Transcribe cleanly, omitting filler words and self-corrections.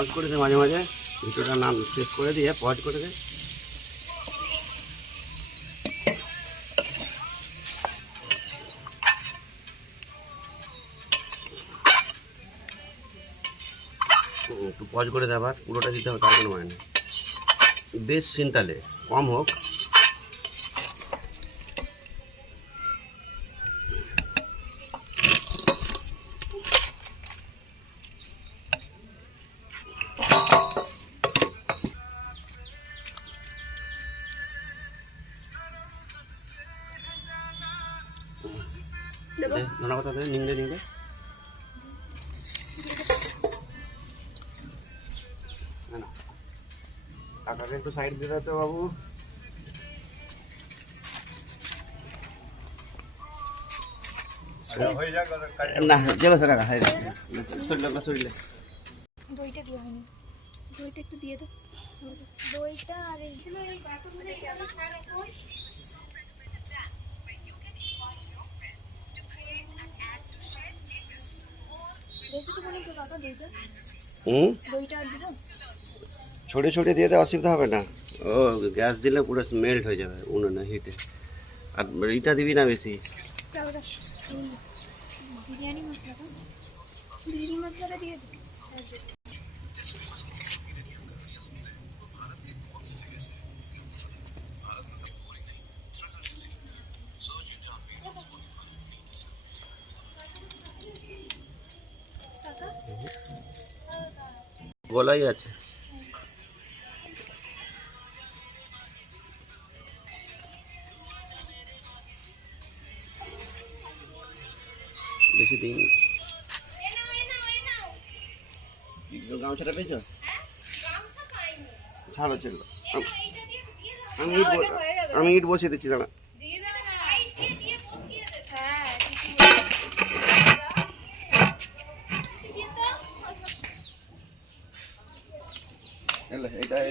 Pause করে দে মাঝে মাঝে, ভিডিওটা নাম শেষ করে দিয়ে পজ করে দে। একটু পজ করে দে, আবার পুরোটা দিতে হবে তার কোনো মানে নেই। বেশ সিনটালে কম হোক। ধনা পাতা দে, নিংড়ে নিংড়ে। কাকাকে একটু সাইড দিয়ে দাও তো বাবু। না চলো স্যার কাকা, শরীরে দইটা দেওয়া হয়নি, দইটা একটু দিয়ে দাও। দইটা আর এইগুলো এই বাসনগুলো ছোটে ছোটে দিয়ে দেওয়া অসুবিধা হবে না। ও গ্যাস দিলে পুরো মেল্ট হয়ে যাবে উনুনে হিটে। আর এইটা দিবি না বেশি। বিরিয়ানি মশলাটা দিয়ে দিবি। গলাই আছে। বেশি দিন গামছাটা পেয়েছ? ছাড়ো চলো, আমি ইট বসিয়ে দিচ্ছি, দাঁড়া।